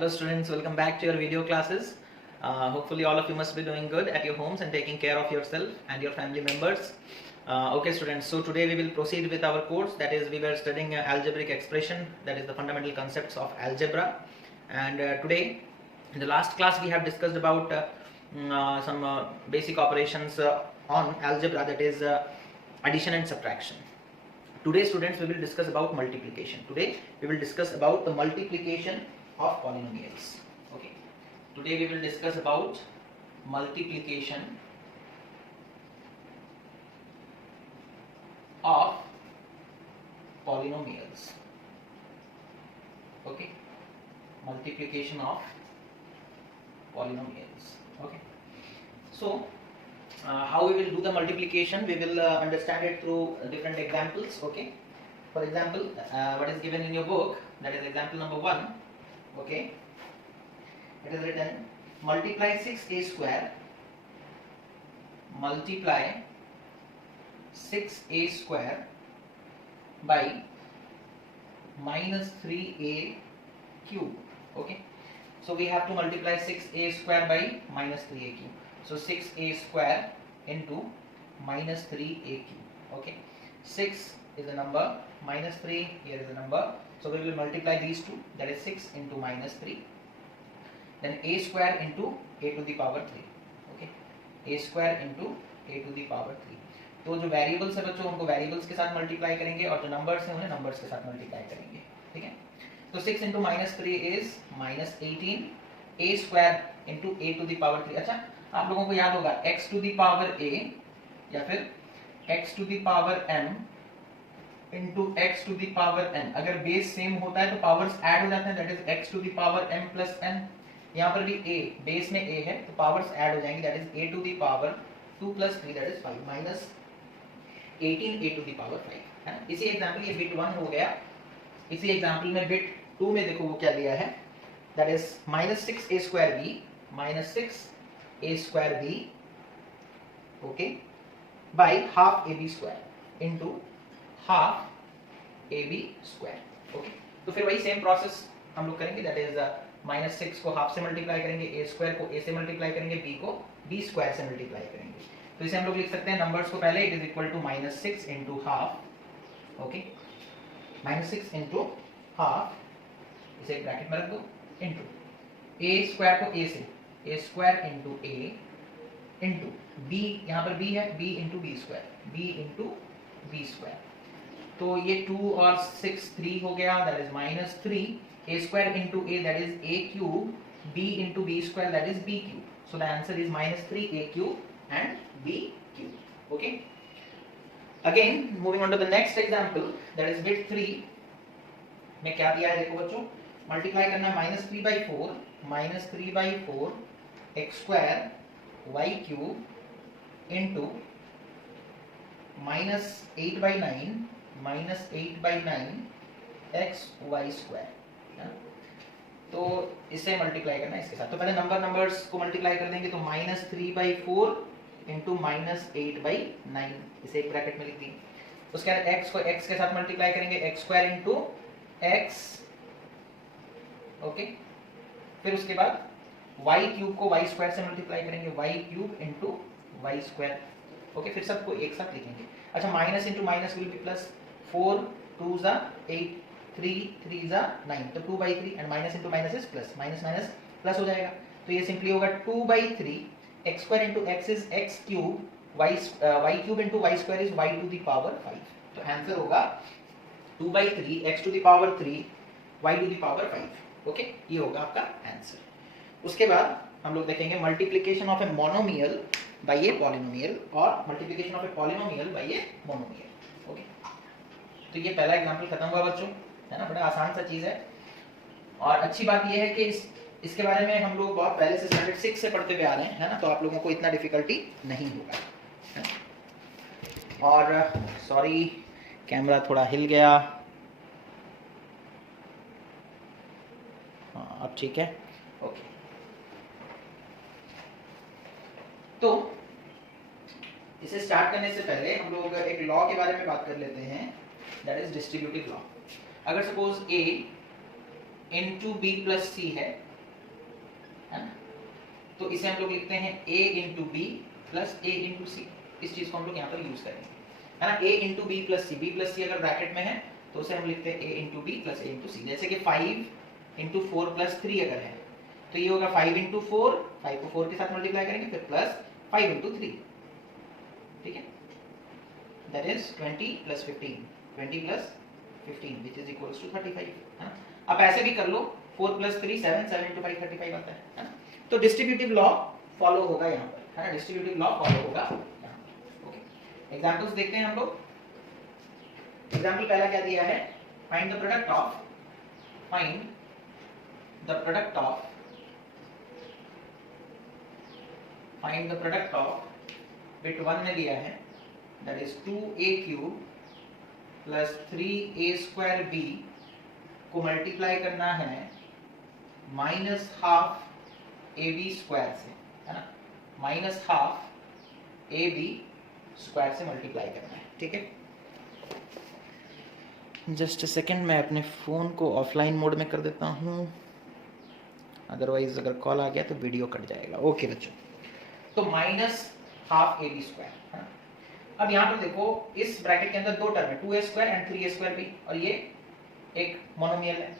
Hello students, welcome back to your video classes. Hopefully all of you must be doing good at your homes and taking care of yourself and your family members. Okay students, so today we will proceed with our course, that is we were studying algebraic expression, that is the fundamental concepts of algebra. And today in the last class we have discussed about some basic operations on algebra, that is addition and subtraction. Today students we will discuss about multiplication. Today we will discuss about the multiplication of polynomials. Okay. Today we will discuss about multiplication of polynomials. Okay. Multiplication of polynomials. Okay. So how we will do the multiplication, we will understand it through different examples. Okay. For example, what is given in your book, that is example number 1. Okay. It is written, multiply 6a square, multiply 6a square by minus 3a cube. Okay. So we have to multiply 6a square by minus 3a cube. So 6a square into minus 3a cube. Okay. 6 is the number, minus 3 here is the number. So we will multiply these two, that is 6 into minus 3. Then a square into a to the power 3. Okay. a square into a to the power 3. तो जो variables है बच्चों उनको variables के साथ multiply करेंगे और जो नंबर्स हैं उन्हें नंबर्स के साथ मल्टीप्लाई करेंगे. ठीक है. तो 6 into minus 3 is minus 18. a square into a to the power 3. अच्छा, आप लोगों को याद होगा x to the power a या फिर x to the power m into x to the power n. अगर बेस सेम होता है तो पावर्स ऐड हो जाते हैं, that is x to the power m plus n. यहाँ पर भी a बेस में a है तो पावर्स ऐड हो जाएंगी, that is a to the power 2 plus 3 that is 5 minus 18 a to the power 5 है ना. इसी एग्जांपल ये बिट 1 हो गया. इसी एग्जांपल में बिट 2 में देखो वो क्या दिया है, that is minus 6a square b minus 6a square b okay by half ab square into half ab square. Okay. तो फिर वही सेम प्रोसेस हम लोग करेंगे, दैट इज माइनस 6 को हाफ से मल्टीप्लाई करेंगे, a स्क्वायर को a से मल्टीप्लाई करेंगे, b को b स्क्वायर से मल्टीप्लाई करेंगे. तो इसे हम लोग लिख सकते हैं नंबर्स को पहले, it is equal to minus 6 into half. Okay. Minus 6 into half, इसे एक ब्रैकेट में रख दो, इंटू a स्क्वायर को a से, a square into a into b, यहाँ पर b है, b into b square, b into b square. तो ये 2 और 6 3 हो गया, that is minus 3. a square into a that is a cube, b into b square that is b cube. So the answer is minus 3a cube and b cube. Okay. Again moving on to the next example, that is bit 3 में क्या दिया है देखो बच्चों, multiply करना है minus 3 by 4 minus 3 by 4 x square y cube into minus 8 by 9 minus 8 by 9 x y square. तो इसे मल्टीप्लाई करना है इसके साथ. तो पहले नंबर्स को मल्टीप्लाई कर देंगे, तो minus 3 by 4 into minus 8 by 9, इसे एक ब्रैकेट में लिख दी. उसके बाद x को x के साथ मल्टीप्लाई करेंगे, x square into x. Okay. फिर उसके बाद y क्यूब को y स्क्वायर से मल्टीप्लाई करेंगे, y cube into y square. Okay. फिर सबको एक साथ लिखेंगे. अच्छा, minus into minus will be plus, 4 2 जा 8 3 3 जा 9, तो 2 by 3 and minus into minus is plus, minus minus plus हो जाएगा. तो ये सिंपली होगा 2 by 3 x square into x is x cube, y cube into y square is y to the power 5. तो answer होगा 2 by 3 x to the power 3 y to the power 5. Okay. ये होगा आपका आंसर. उसके बाद हम लोग देखेंगे multiplication of a monomial by a polynomial और multiplication of a polynomial by a monomial. Okay. तो ये पहला एग्जांपल खत्म हुआ बच्चों, है ना. बड़ा आसान सा चीज है और अच्छी बात ये है कि इसके बारे में हम लोग बहुत पहले से स्टैंडर्ड 6 से पढ़ते हुए आ रहे हैं, है ना. तो आप लोगों को इतना डिफिकल्टी नहीं होगा, है ना. और सॉरी कैमरा थोड़ा हिल गया. हाँ अब ठीक है. ओके. तो इसे स्टार्ट करने से पहले हम लोग एक लॉ के बारे में बात कर लेते हैं, दैट इज डिस्ट्रीब्यूटिव लॉ. अगर suppose a into b plus c है है ना। तो इसे हम लोग लिखते हैं a into B plus A into C, इस चीज को हम लोग यहाँ पर यूज करेंगे, है ना। a into B plus C, B plus C अगर ब्रैकेट में है तो उसे हम लिखते हैं a into B plus A into C. जैसे कि 5 इंटू 4 प्लस 3 अगर है तो ये होगा 5 इंटू 4, 5 को 4 के साथ मल्टीप्लाई करेंगे, फिर प्लस 5 इंटू 3, ठीक है, that is 20 plus 15, 20 plus 15 which is equals to 35, है ना। आप ऐसे भी कर लो, 4 प्लस 3 7, 7 इंटू 5 35 आता है ना। तो डिस्ट्रीब्यूटिव लॉ फॉलो होगा यहाँ पर, है ना, डिस्ट्रीब्यूटिव लॉ फॉलो होगा यहाँ पर। ओके, एग्जांपल्स देखते हैं हम लोग। एग्जांपल पहला क्या दिया है, find the product of, find the product of, find the product of bit 1 में दिया है that is 2a cube plus 3a square b को मल्टीप्लाई करना है माइनस हाफ ab स्क्वायर से, है ना, माइनस हाफ ab स्क्वायर से मल्टीप्लाई करना है, ठीक है। जस्ट अ सेकेंड, मैं अपने फ़ोन को ऑफलाइन मोड में कर देता हूँ, अदरवाइज अगर कॉल आ गया तो वीडियो कट जाएगा। ओके बच्चों, तो minus half A B square, है ना। अब यहाँ पर देखो इस ब्रैकेट के अंदर दो टर्म है, 2a square and 3a square B, और ये एक मोनोमियल है।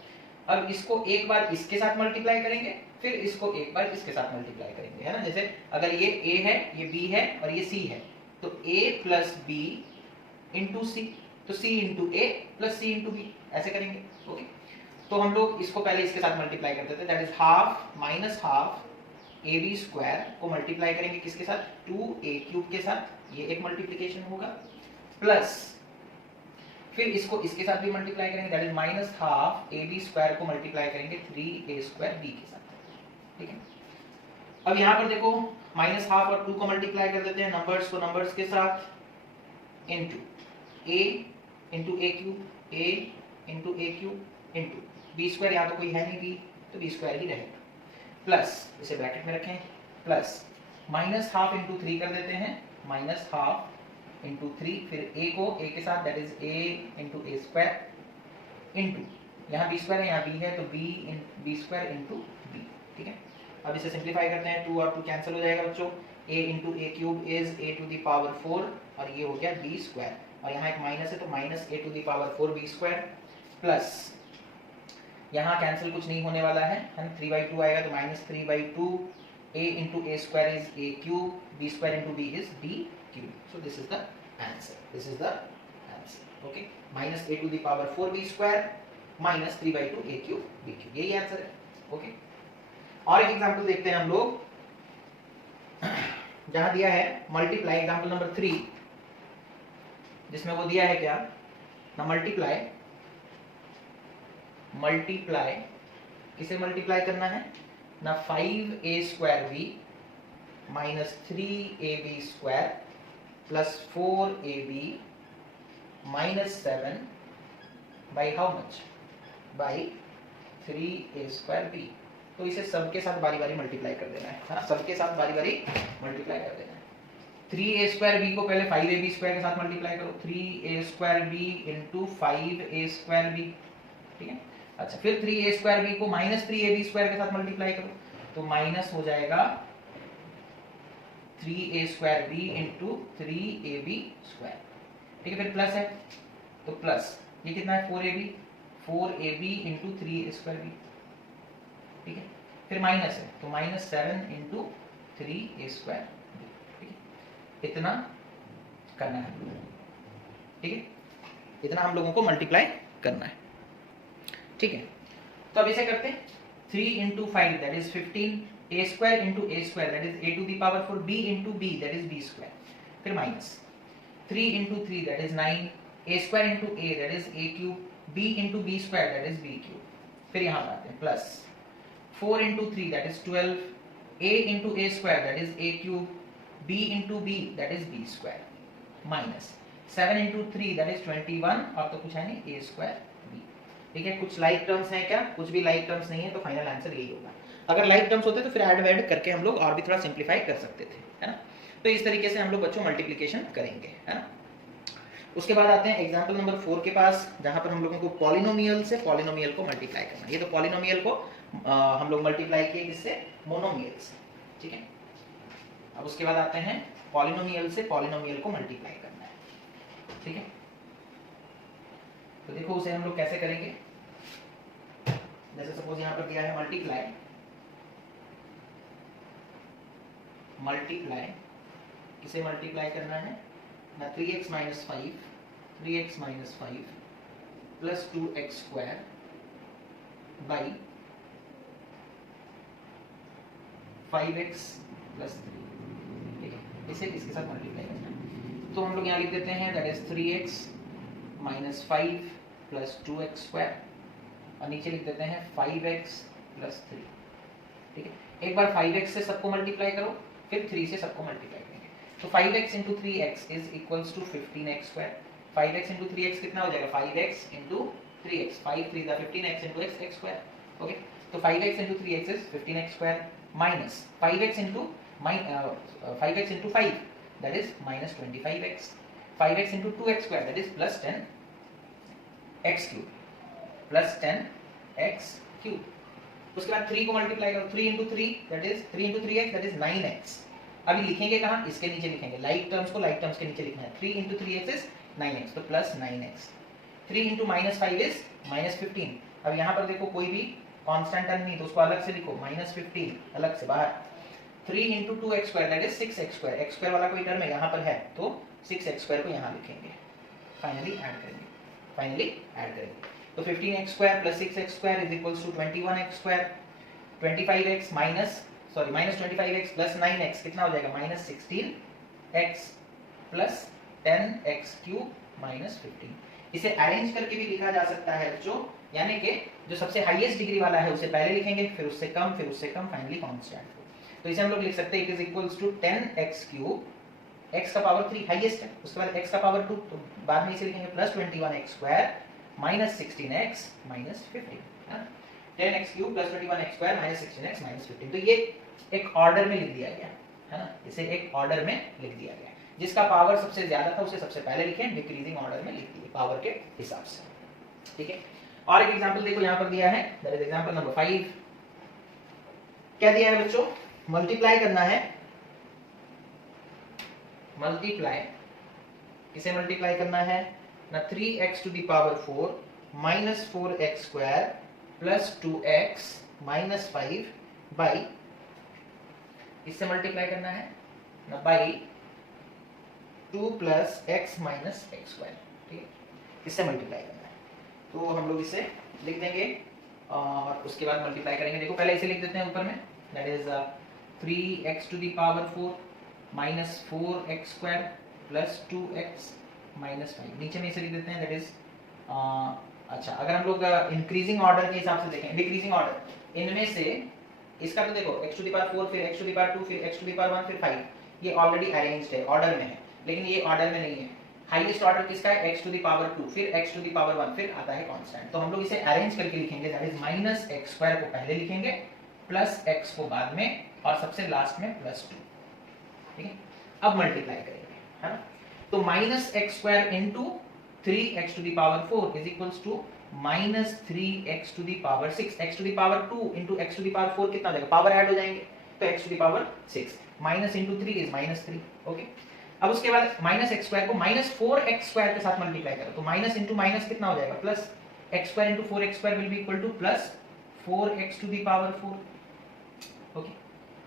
अब इसको एक बार इसके साथ मल्टीप्लाई करेंगे, फिर इसको एक बार इसके साथ मल्टीप्लाई करेंगे, है ना। जैसे अगर ये a है, ये b है और ये c है, तो a प्लस बी इंटू सी, तो c इंटू ए प्लस सी इंटू बी, ऐसे करेंगे। ओके, तो हम लोग इसको पहले इसके साथ मल्टीप्लाई करते थे, that is half minus half A B square को मल्टीप्लाई करेंगे किसके साथ, 2a क्यूब के साथ, ये एक मल्टीप्लिकेशन होगा, प्लस फिर इसको इसके साथ भी मल्टीप्लाई करेंगे, that is minus half A B square को मल्टीप्लाई करेंगे 3a स्क्वायर बी के साथ, ठीक है। अब यहाँ पर देखो माइनस हाफ और 2 को मल्टीप्लाई कर देते हैं नंबर्स को नंबर्स के साथ, into a into a cube, a into a cube into b square, यहाँ तो कोई है नहीं b, तो बी स्क्वायर ही रहेगा, प्लस इसे ब्रैकेट में रखें, प्लस माइनस हाफ इंटू 3 कर देते हैं, माइनस हाफ इंटू 3, फिर a को a के साथ, that is a into a square into यहाँ बी स्क्वायर है, यहाँ b है, तो बी स्क्वायर इंटू बी, ठीक है। अब इसे सिंप्लीफाई करते हैं, 2 और 2 कैंसिल हो जाएगा बच्चों, a into a cube is a to the power 4, और ये हो गया b स्क्वायर, और यहाँ एक माइनस है तो minus a to the power 4 b square, plus यहाँ कैंसिल कुछ नहीं होने वाला है, 3/2 आएगा, तो minus 3/2 a into a square is a cube, b square into b is b cube, so this is the answer, this is the answer. Okay, minus a to the power 4 b square minus 3/2 a cube b cube, यही answer है। Okay, और एक example देखते हैं हम लोग, जहां दिया है मल्टीप्लाई, एग्जांपल नंबर 3, जिसमें वो दिया है क्या ना, मल्टीप्लाई, मल्टीप्लाई किसे मल्टीप्लाई करना है ना, 5a square b minus 3ab square plus 4ab minus 7 by how much, by 3a square b. तो इसे सबके साथ बारी बारी मल्टीप्लाई कर देना है ना, सबके साथ बारी बारी मल्टीप्लाई कर देना है। 3a स्क्वायर बी को पहले 5ab स्क्वायर के साथ मल्टीप्लाई करो, 3a square b into 5a square b, ठीक है। अच्छा, फिर 3a स्क्वायर बी को माइनस 3ab स्क्वायर के साथ मल्टीप्लाई करो, तो माइनस हो जाएगा 3a square b into 3ab square, ठीक है। फिर प्लस है तो प्लस ये कितना है, 4ab into 3a square b, ठीक है। फिर माइनस है तो माइनस 7 इंटू 3a स्क्वायर, ठीक है। इतना करना है, ठीक है, इतना हम लोगों को मल्टीप्लाई करना है, ठीक है। तो अब इसे करते हैं, 3 into 5 that is 15, a square into a square that is a to the power 4, b into b that is b square, फिर minus 3 into 3 that is 9, a square into a that is a cube, b into b square that is b cube, फिर यहाँ आते हैं plus 4 into 3 that is 12, a into a square that is a cube, b into b that is b square, minus 7 into 3 that is 21, और तो कुछ है नहीं, a square b, ठीक है। कुछ लाइक टर्म्स हैं क्या, कुछ भी लाइक टर्म्स नहीं है, तो फाइनल आंसर यही होगा। अगर लाइक टर्म्स होते तो फिर ऐड वैड करके हम लोग और भी थोड़ा सिंप्लीफाई कर सकते थे, है ना। तो इस तरीके से हम लोग बच्चों मल्टीप्लिकेशन करेंगे, है ना। उसके बाद आते हैं एग्जाम्पल नंबर 4 के पास, जहां पर हम लोगों को पॉलिनोमियल से पॉलिनोमियल को मल्टीप्लाई करना है। ये तो पॉलिनोमियल को हम लोग मल्टीप्लाई किए किससे, मोनोमियल से, ठीक है। अब उसके बाद आते हैं पॉलिनोमियल से पॉलिनोमियल को मल्टीप्लाई करना है, ठीक है। तो देखो उसे हम लोग कैसे करेंगे, जैसे सपोज यहाँ पर दिया है मल्टीप्लाई, किसे मल्टीप्लाई करना है ना, 3x minus 5 plus 2x square by 5x plus 3, ठीक है। इसे इसके साथ मल्टीप्लाई करना है, तो हम लोग यहाँ लिख देते हैं that is 3x minus 5 plus 2x square, और नीचे लिख देते हैं 5x प्लस 3, ठीक है। एक बार 5x से सबको मल्टीप्लाई करो, फिर 3 से सबको मल्टीप्लाई करेंगे, तो 5x into 3x is equals to 15x square. 5x into 3x कितना हो जाएगा, 5x into 3x, 5 3 15x into x square, okay. तो 5x into 3x is 15x square minus 5x into 5 that is minus 25x, 5x into 2x square that is plus 10x cube, plus 10x cube. उसके बाद 3 को multiply करो, 3 into 3 that is 3 into 3x that is 9x। अभी लिखेंगे कहाँ, इसके नीचे लिखेंगे, लाइक टर्म्स को लाइक टर्म्स के नीचे लिखना है। 3 इंटू 3x इज 9x, तो plus 9x। 3 into minus 5 is minus 15। अब यहाँ पर देखो कोई भी कांस्टेंट टर्म नहीं, तो उसको अलग से लिखो, माइनस 15 अलग से बाहर। 3 into 2x square that is 6x square, x square वाला कोई टर्म है यहाँ पर है, तो 6x स्क्वायर को यहाँ लिखेंगे, फाइनली ऐड करेंगे, तो 15x square plus 6x square is equals to 21x square, 25x minus 25x plus 9x कितना हो जाएगा, minus 16x plus 10x cube minus 15। इसे अरेंज करके भी लिखा जा सकता है बच्चों, यानी कि जो सबसे हाईएस्ट डिग्री वाला है उसे पहले लिखेंगे, फिर उससे कम, फाइनली कांस्टेंट। तो इसे हम लोग लिख सकते हैं it is equals to 10x cube, x का पावर 3 हाईएस्ट है, उसके बाद x का पावर 2, तो बाद में इसे लिखेंगे plus 21x square minus 16x minus 15, 10x cube plus 21x square minus 16x minus 15। तो ये एक ऑर्डर में लिख दिया गया है ना, इसे एक ऑर्डर में लिख दिया गया, जिसका पावर सबसे ज्यादा था उसे सबसे पहले लिखें, डिक्रीजिंग ऑर्डर में लिख दिए पावर के हिसाब से, ठीक है। और एक एग्जांपल देखो यहाँ पर दिया है, दैट इज एग्जांपल नंबर 5। क्या दिया है बच्चों, मल्टीप्लाई करना है, किसे मल्टीप्लाई करना है ना, 3x to the power 4 minus 4x square plus 2x minus 5 by, इससे मल्टीप्लाई करना है ना, by 2 plus x minus x square, ठीक है, इससे मल्टीप्लाई करना है। तो हम लोग इसे लिख देंगे और उसके बाद मल्टीप्लाई करेंगे। देखो पहले इसे लिख देते हैं ऊपर में, that is 3x to the power 4 minus 4x square plus 2x minus 5, नीचे में इसे लिख देते हैं दैट इज अच्छा, अगर हम लोग इंक्रीजिंग ऑर्डर के हिसाब से देखें, डिक्रीजिंग ऑर्डर, इनमें से इसका तो देखो x टू द पावर 4 फिर x टू द पावर 2 फिर x टू द पावर 1 फिर 5, ये ऑलरेडी अरेंज्ड है, ऑर्डर में है, लेकिन ये ऑर्डर में नहीं है। हाईएस्ट ऑर्डर किसका है, x टू द पावर 2 फिर x टू द पावर 1 फिर आता है कांस्टेंट। तो हम लोग इसे अरेंज करके लिखेंगे, that is minus x square को पहले लिखेंगे, प्लस x को बाद में, और सबसे लास्ट में प्लस 2, ठीक है। अब मल्टीप्लाई करेंगे, है ना, तो minus x square into 3x to the power 4 is equals to minus 3x to the power 6, x to the power 2 into x to the power 4 कितना हो जाएगा, पावर ऐड हो जाएंगे, तो x to the power 6 minus into 3 is minus 3, okay. अब उसके बाद minus x square को माइनस 4x स्क्वायर के साथ मल्टीप्लाई करो, तो माइनस इंटू माइनस कितना हो जाएगा, plus x square into 4x square will be equal to plus 4x to the power 4, okay,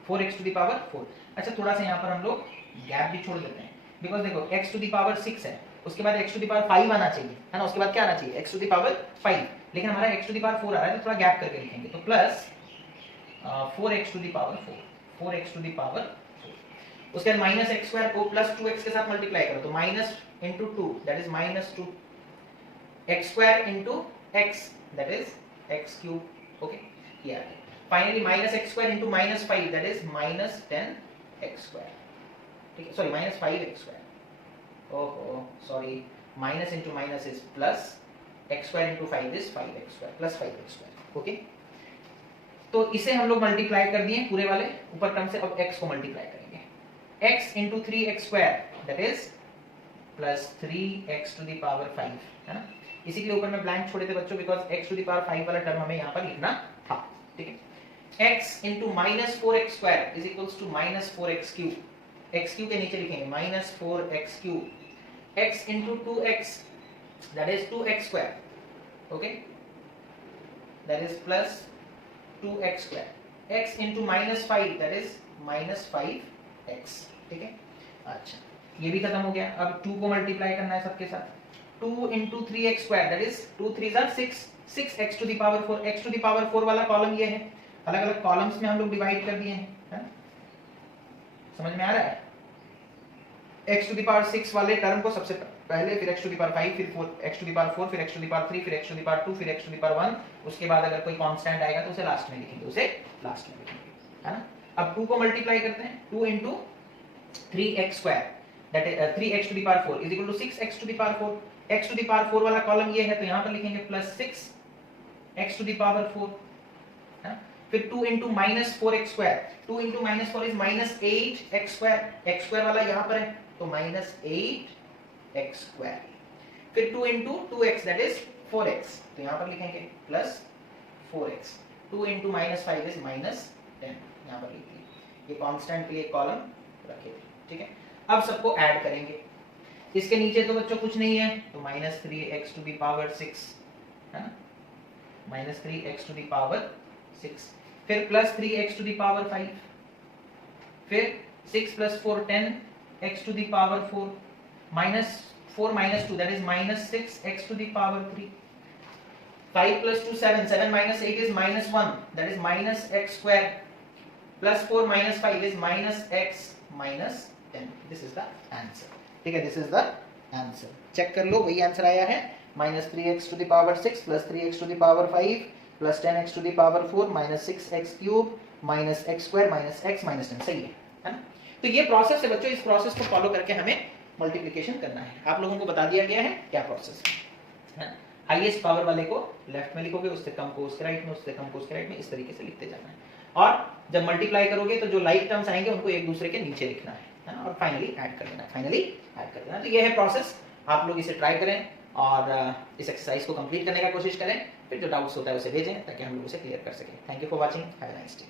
4x to the power 4। अच्छा, थोड़ा सा यहाँ पर हम लोग गैप भी छोड़ देते हैं, बिकॉज देखो x टू द पावर 6 है, उसके बाद x टू द पावर 5 आना चाहिए, है ना, उसके बाद क्या आना चाहिए, x टू द पावर 5, लेकिन हमारा x टू द पावर 4 आ रहा है, तो थोड़ा गैप करके लिखेंगे, तो plus 4x to the power 4, उसके बाद माइनस x स्क्वायर को प्लस 2x के साथ मल्टीप्लाई करो, तो minus into 2 that is minus 2 x square into x that is x cube, okay, ये आ गया। Finally minus x square into minus 5 that is minus 10x square, ठीक है, sorry minus 5x square, ओहो sorry, minus into minus is plus, x square into 5 is 5x square plus 5x square, okay. तो इसे हम लोग multiply कर दिए पूरे वाले ऊपर टर्म से, अब x को मल्टीप्लाई करेंगे, x into 3x square that is plus 3x to the power 5, है ना। इसी के लिए ऊपर में ब्लैंक छोड़े थे बच्चों, because x to the power 5 वाला टर्म हमें यहाँ पर लिखना था, ठीक है। x into minus 4x square is equals to minus 4x cube, x cube के नीचे लिखेंगे minus 4x cube, x into 2x that is 2x square, okay, that is plus 2x square, x into minus 5 that is minus 5x, ठीक है। अच्छा, ये भी खत्म हो गया। अब 2 को मल्टीप्लाई करना है सबके साथ, 2 into 3x square that is 2 3 are 6, 6x to the power 4, x to the power 4 वाला कॉलम ये है, अलग अलग कॉलम्स में हम लोग डिवाइड कर दिए हैं, समझ में आ रहा है। x टू द पावर 6 वाले टर्म को सबसे पहले, फिर x टू द पावर 5, फिर 4x टू द पावर 4, फिर x टू द पावर 3, फिर x टू द पावर 2, फिर x टू द पावर 1, उसके बाद अगर कोई कांस्टेंट आएगा तो उसे लास्ट में लिखेंगे, है ना। अब 2 को मल्टीप्लाई करते हैं, 2 into 3x square that is 3x to the power 4 is equal to 6x to the power 4, x to the power 4 वाला कॉलम ये है तो यहाँ पर लिखेंगे plus 6x to the power 4, है। फिर 2 into minus 4x square, 2 into minus 4 is minus 8x square, x square वाला यहाँ पर है तो माइनस 8x स्क्वायर, फिर 2 into 2x that is 4x तो यहाँ पर लिखेंगे plus 4x, 2 into minus 5 is minus 10, यहाँ पर लिख लिया, ये कांस्टेंट के लिए कॉलम रखे, ठीक है। अब सबको ऐड करेंगे, इसके नीचे तो बच्चों कुछ नहीं है तो minus 3x to the power 6, है ना, minus 3x to the power 6, फिर plus 3x to the power 5, फिर 6 plus 4 10x to the power 4, minus 4 minus 2 that is minus 6x to the power 3, 5 plus 2 7, 7 minus 8 is minus 1 that is minus x square, plus 4 minus 5 is minus x minus 10, this is the answer, ठीक है, this is the answer. Check कर लो, वही answer आया है, minus 3x to the power 6 plus 3x to the power 5 plus 10x to the power 4 minus 6x cube minus x square minus x minus 10, सही है ना। तो ये प्रोसेस है बच्चों, इस प्रोसेस को फॉलो करके हमें मल्टीप्लिकेशन करना है। आप लोगों को बता दिया गया है क्या प्रोसेस है। हाईएस्ट पावर वाले को लेफ्ट में लिखोगे, उससे कम को उसके राइट में, उससे कम को उसके राइट में, इस तरीके से लिखते जाना है। और जब मल्टीप्लाई करोगे तो जो लाइक टर्म्स आएंगे उनको एक दूसरे के नीचे लिखना है ना, और फाइनली ऐड कर देना, तो ये है प्रोसेस। आप लोग इसे ट्राई करें और इस एक्सरसाइज को कंप्लीट करने का कोशिश करें, फिर जो डाउट्स होता है उसे भेजें ताकि हम लोग उसे क्लियर कर सकें। Thank you for watching, have a nice day.